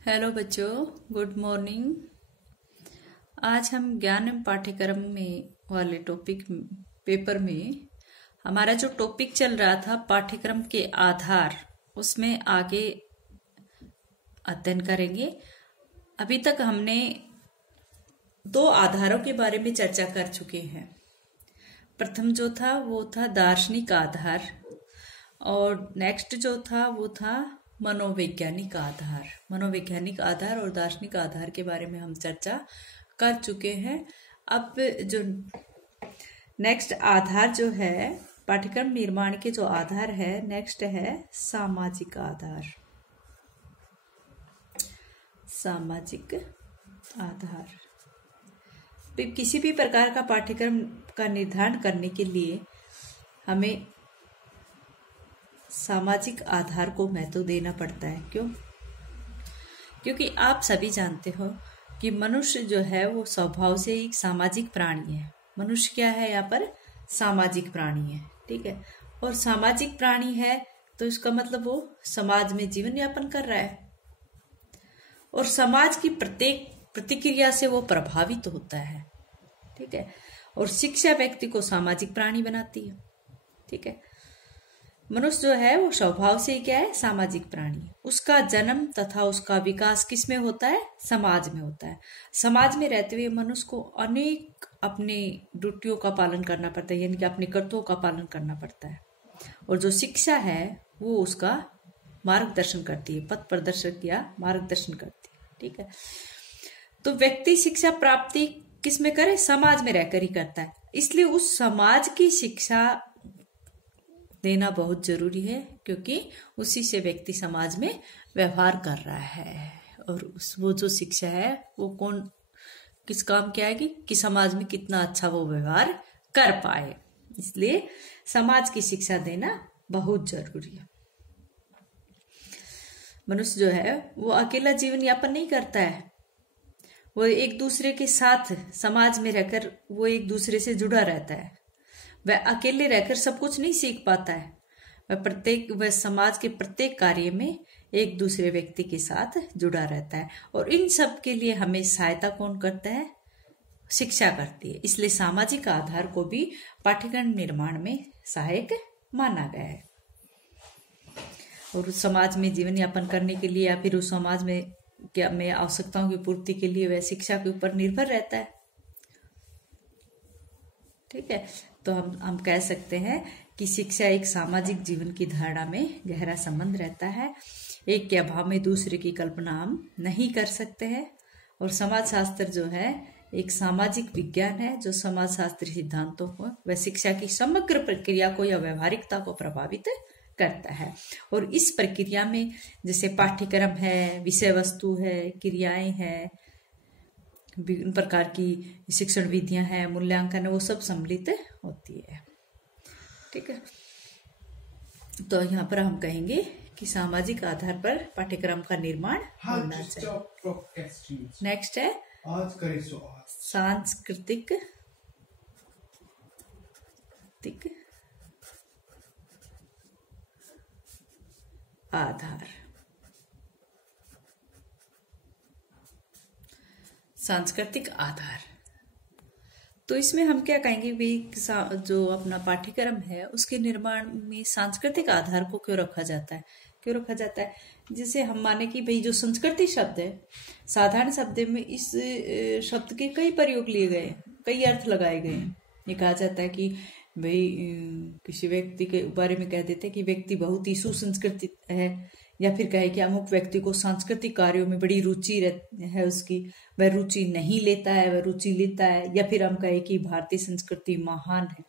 Hello बच्चों, good morning. आज हम ज्ञान पाठ्यक्रम में वाले टॉपिक पेपर में हमारा जो टॉपिक चल रहा था पाठ्यक्रम के आधार, उसमें आगे अध्ययन करेंगे। अभी तक हमने दो आधारों के बारे में चर्चा कर चुके हैं। प्रथम जो था वो था दार्शनिक आधार और नेक्स्ट जो था वो था मनोवैज्ञानिक आधार। मनोवैज्ञानिक आधार और दार्शनिक आधार के बारे में हम चर्चा कर चुके हैं। अब जो नेक्स्ट आधार जो है पाठ्यक्रम निर्माण के जो आधार है, नेक्स्ट है सामाजिक आधार। सामाजिक आधार किसी भी प्रकार का पाठ्यक्रम का निर्धारण करने के लिए हमें सामाजिक आधार को महत्व देना पड़ता है। क्यों? क्योंकि आप सभी जानते हो कि मनुष्य जो है वो स्वभाव से एक सामाजिक प्राणी है। मनुष्य क्या है? यहाँ पर सामाजिक प्राणी है, ठीक है। और सामाजिक प्राणी है तो इसका मतलब वो समाज में जीवन यापन कर रहा है और समाज की प्रत्येक प्रतिक्रिया से वो प्रभावित होता है, ठीक है। और शिक्षा व्यक्ति को सामाजिक प्राणी बनाती है, ठीक है। मनुष्य जो है वो स्वभाव से क्या है? सामाजिक प्राणी। उसका जन्म तथा उसका विकास किस में होता है? समाज में होता है। समाज में रहते हुए मनुष्य को अनेक अपने ड्यूटियों का पालन करना पड़ता है, यानी कि अपने कर्तव्यों का पालन करना पड़ता है। और जो शिक्षा है वो उसका मार्गदर्शन करती है, पथ प्रदर्शक या मार्गदर्शन करती है, ठीक है। तो व्यक्ति शिक्षा प्राप्ति किस में करे? समाज में रहकर ही करता है। इसलिए उस समाज की शिक्षा देना बहुत जरूरी है, क्योंकि उसी से व्यक्ति समाज में व्यवहार कर रहा है। और वो जो शिक्षा है वो कौन किस काम की आएगी कि समाज में कितना अच्छा वो व्यवहार कर पाए। इसलिए समाज की शिक्षा देना बहुत जरूरी है। मनुष्य जो है वो अकेला जीवन यापन नहीं करता है, वो एक दूसरे के साथ समाज में रहकर वो एक दूसरे से जुड़ा रहता है। वह अकेले रहकर सब कुछ नहीं सीख पाता है। वह समाज के प्रत्येक कार्य में एक दूसरे व्यक्ति के साथ जुड़ा रहता है। और इन सब के लिए हमें सहायता कौन करता है? शिक्षा करती है। इसलिए सामाजिक आधार को भी पाठ्यक्रम निर्माण में सहायक माना गया है। और उस समाज में जीवन यापन करने के लिए या फिर उस समाज में आवश्यकताओं की पूर्ति के लिए वह शिक्षा के ऊपर निर्भर रहता है, ठीक है। तो हम कह सकते हैं कि शिक्षा एक सामाजिक जीवन की धारणा में गहरा संबंध रहता है। एक के अभाव में दूसरे की कल्पना हम नहीं कर सकते हैं। और समाज शास्त्र जो है एक सामाजिक विज्ञान है जो समाज शास्त्रीय सिद्धांतों को व शिक्षा की समग्र प्रक्रिया को या व्यवहारिकता को प्रभावित करता है। और इस प्रक्रिया में जैसे पाठ्यक्रम है, विषय वस्तु है, क्रियाएं हैं, विभिन्न प्रकार की शिक्षण विधियां हैं, मूल्यांकन है, वो सब सम्मिलित होती है, ठीक है। तो यहाँ पर हम कहेंगे कि सामाजिक आधार पर पाठ्यक्रम का निर्माण होना चाहिए। नेक्स्ट है सांस्कृतिक आधार। सांस्कृतिक आधार तो इसमें हम क्या कहेंगे भाई, जो अपना पाठ्यक्रम है उसके निर्माण में सांस्कृतिक आधार को क्यों रखा जाता है? जैसे हम माने कि भाई जो संस्कृति शब्द है, साधारण शब्द में इस शब्द के कई प्रयोग लिए गए, कई अर्थ लगाए गए हैं। ये कहा जाता है कि भाई किसी व्यक्ति के बारे में कह देते हैं कि व्यक्ति बहुत ही सुसंस्कृत है, या फिर कहे कि अमुक व्यक्ति को सांस्कृतिक कार्यों में बड़ी रुचि है उसकी, वह रुचि नहीं लेता है, वह रुचि लेता है। या फिर हम कहे कि भारतीय संस्कृति महान है।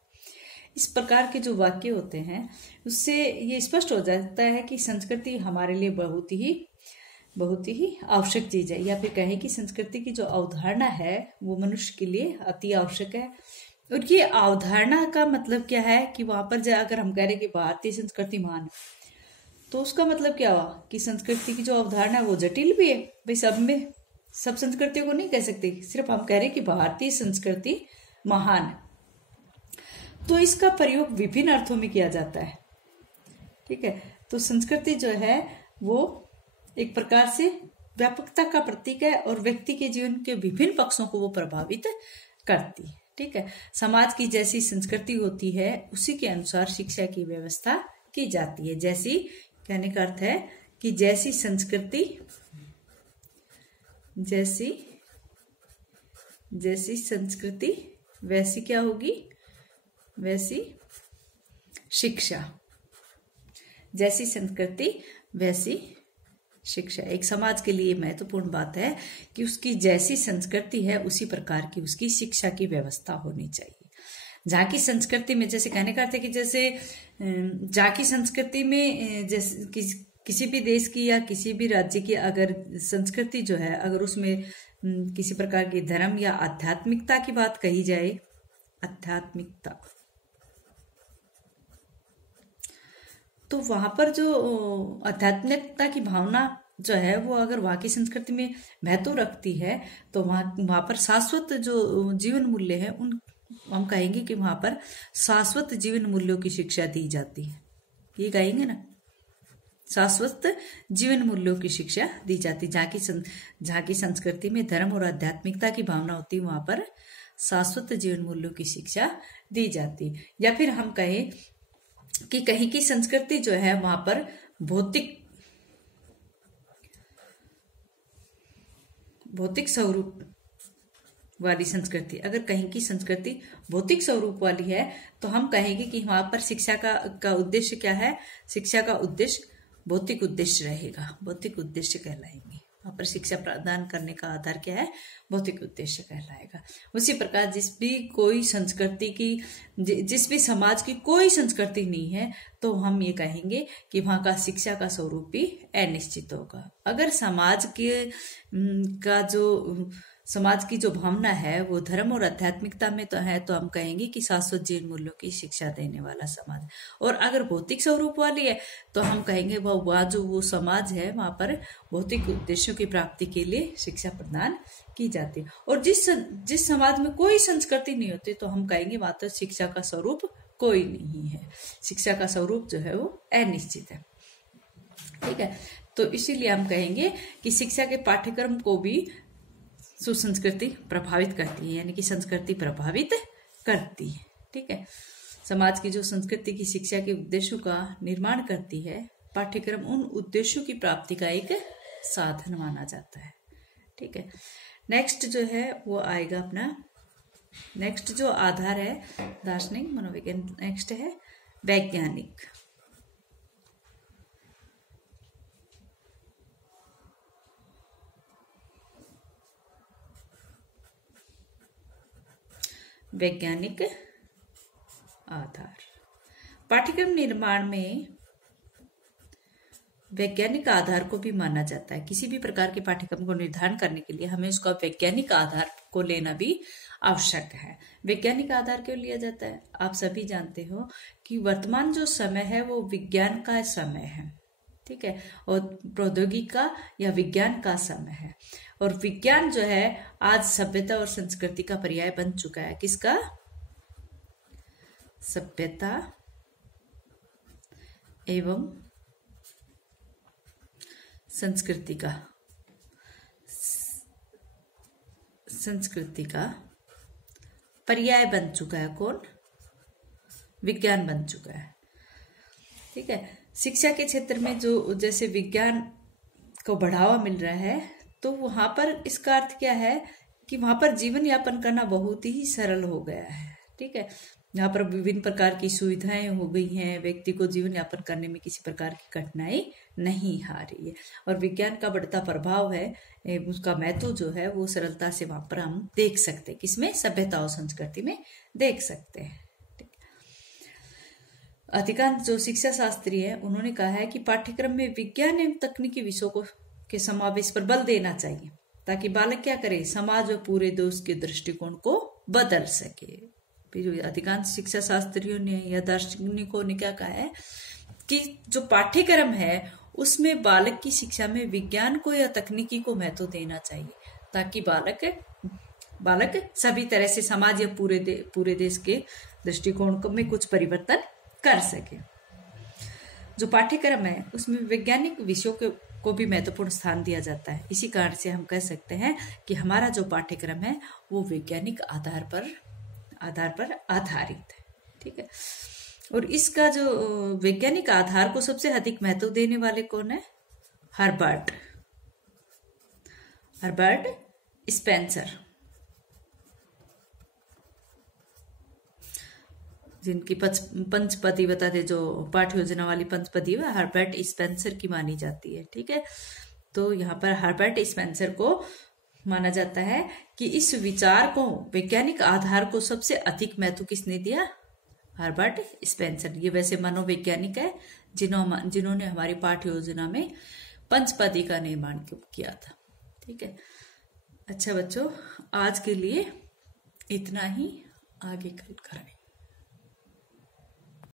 इस प्रकार के जो वाक्य होते हैं उससे ये स्पष्ट हो जाता है कि संस्कृति हमारे लिए बहुत ही आवश्यक चीज है। या फिर कहे कि संस्कृति की जो अवधारणा है वो मनुष्य के लिए अति आवश्यक है। और ये अवधारणा का मतलब क्या है कि वहां पर अगर हम कह रहे कि भारतीय संस्कृति महान है, तो उसका मतलब क्या हुआ कि संस्कृति की जो अवधारणा है वो जटिल भी है। भाई सब संस्कृतियों को नहीं कह सकते, सिर्फ हम कह रहे कि भारतीय संस्कृति महान है। तो इसका प्रयोग विभिन्न अर्थों में किया जाता है, ठीक है। तो संस्कृति जो है वो एक प्रकार से व्यापकता का प्रतीक है और व्यक्ति के जीवन के विभिन्न पक्षों को वो प्रभावित करती है। ठीक है, समाज की जैसी संस्कृति होती है उसी के अनुसार शिक्षा की व्यवस्था की जाती है। जैसी कहने का अर्थ है कि जैसी संस्कृति वैसी क्या होगी, वैसी शिक्षा। जैसी संस्कृति वैसी शिक्षा। एक समाज के लिए महत्वपूर्ण बात है कि उसकी जैसी संस्कृति है उसी प्रकार की उसकी शिक्षा की व्यवस्था होनी चाहिए। जहाँ की संस्कृति में, जैसे कहने का अर्थ है कि जैसे जहाँ की संस्कृति में, जैसे किसी भी देश की या किसी भी राज्य की अगर संस्कृति जो है, अगर उसमें किसी प्रकार की धर्म या आध्यात्मिकता की बात कही जाए, आध्यात्मिकता, तो वहां पर जो आध्यात्मिकता की भावना जो है वो अगर वहां की संस्कृति में महत्व रखती है तो वहां पर शाश्वत जो जीवन मूल्य है उन हम कहेंगे कि वहां पर शाश्वत जीवन मूल्यों की शिक्षा दी जाती है। ये कहेंगे ना, शाश्वत जीवन मूल्यों की शिक्षा दी जाती। जहाँ की संस्कृति में धर्म और आध्यात्मिकता की भावना होती है वहां पर शाश्वत जीवन मूल्यों की शिक्षा दी जाती। या फिर हम कहें कि कहीं की संस्कृति जो है वहां पर भौतिक स्वरूप वाली संस्कृति, अगर कहीं की संस्कृति भौतिक स्वरूप वाली है तो हम कहेंगे कि वहां पर शिक्षा का उद्देश्य क्या है, शिक्षा का उद्देश्य भौतिक उद्देश्य रहेगा, भौतिक उद्देश्य कहलाएंगे। वहां पर शिक्षा प्रदान करने का आधार क्या है, भौतिक उद्देश्य कहलाएगा। उसी प्रकार जिस भी समाज की कोई संस्कृति नहीं है तो हम ये कहेंगे कि वहां का शिक्षा का स्वरूप भी अनिश्चित होगा। अगर समाज की जो भावना है वो धर्म और आध्यात्मिकता में तो है तो हम कहेंगे कि शाश्वत जीवन मूल्यों की शिक्षा देने वाला समाज। और अगर भौतिक स्वरूप वाली है तो हम कहेंगे वो समाज है वहां पर भौतिक उद्देश्यों की प्राप्ति के लिए शिक्षा प्रदान की जाती है। और जिस समाज में कोई संस्कृति नहीं होती तो हम कहेंगे वहां तो शिक्षा का स्वरूप कोई नहीं है, शिक्षा का स्वरूप जो है वो अनिश्चित है। ठीक है, तो इसीलिए हम कहेंगे कि शिक्षा के पाठ्यक्रम को भी सुसंस्कृति प्रभावित करती है, यानी कि संस्कृति प्रभावित करती है। ठीक है, समाज की जो संस्कृति की शिक्षा के उद्देश्यों का निर्माण करती है, पाठ्यक्रम उन उद्देश्यों की प्राप्ति का एक साधन माना जाता है। ठीक है, नेक्स्ट जो है वो आएगा अपना, नेक्स्ट जो आधार है दार्शनिक मनोविज्ञान, नेक्स्ट है वैज्ञानिक। वैज्ञानिक आधार। पाठ्यक्रम निर्माण में वैज्ञानिक आधार को भी माना जाता है। किसी भी प्रकार के पाठ्यक्रम को निर्धारण करने के लिए हमें उसका वैज्ञानिक आधार को लेना भी आवश्यक है। वैज्ञानिक आधार क्यों लिया जाता है? आप सभी जानते हो कि वर्तमान जो समय है वो विज्ञान का समय है। ठीक है, और प्रौद्योगिकी का या विज्ञान का समय है। और विज्ञान जो है आज सभ्यता और संस्कृति का पर्याय बन चुका है। किसका? सभ्यता एवं संस्कृति का पर्याय बन चुका है। कौन? विज्ञान बन चुका है। ठीक है, शिक्षा के क्षेत्र में जो जैसे विज्ञान को बढ़ावा मिल रहा है तो वहां पर इसका अर्थ क्या है कि वहां पर जीवन यापन करना बहुत ही सरल हो गया है। ठीक है, यहाँ पर विभिन्न प्रकार की सुविधाएं हो गई हैं, व्यक्ति को जीवन यापन करने में किसी प्रकार की कठिनाई नहीं आ रही है। और विज्ञान का बढ़ता प्रभाव है, उसका महत्व जो है वो सरलता से वहां पर हम देख सकते हैं। किसमें? सभ्यता और संस्कृति में देख सकते हैं। अधिकांश जो शिक्षा शास्त्री है उन्होंने कहा है कि पाठ्यक्रम में विज्ञान एवं तकनीकी विषयों के समावेश पर बल देना चाहिए ताकि बालक क्या करे, समाज और पूरे देश के दृष्टिकोण को बदल सके। फिर अधिकांश शिक्षा शास्त्रियों ने या दार्शनिकों ने क्या कहा है कि जो पाठ्यक्रम है उसमें बालक की शिक्षा में विज्ञान को या तकनीकी को महत्व देना चाहिए ताकि बालक सभी तरह से समाज या पूरे देश के दृष्टिकोण में कुछ परिवर्तन कर सके। जो पाठ्यक्रम है उसमें वैज्ञानिक विषयों को भी महत्वपूर्ण स्थान दिया जाता है। इसी कारण से हम कह सकते हैं कि हमारा जो पाठ्यक्रम है वो वैज्ञानिक आधार पर आधारित है। ठीक है। और इसका जो वैज्ञानिक आधार को सबसे अधिक महत्व देने वाले कौन है? हर्बर्ट स्पेंसर, जिनकी पंचपदी बताते, जो पाठ योजना वाली पंचपदी है हर्बर्ट स्पेंसर की मानी जाती है। ठीक है। तो यहाँ पर हर्बर्ट स्पेंसर को माना जाता है कि इस विचार को, वैज्ञानिक आधार को सबसे अधिक महत्व किसने दिया? Herbert Spencer. ये वैसे मनोवैज्ञानिक है जिन्होंने हमारी पाठ्य योजना में पंचपदी का निर्माण किया था। ठीक है। अच्छा बच्चों, आज के लिए इतना ही, आगे कल करेंगे।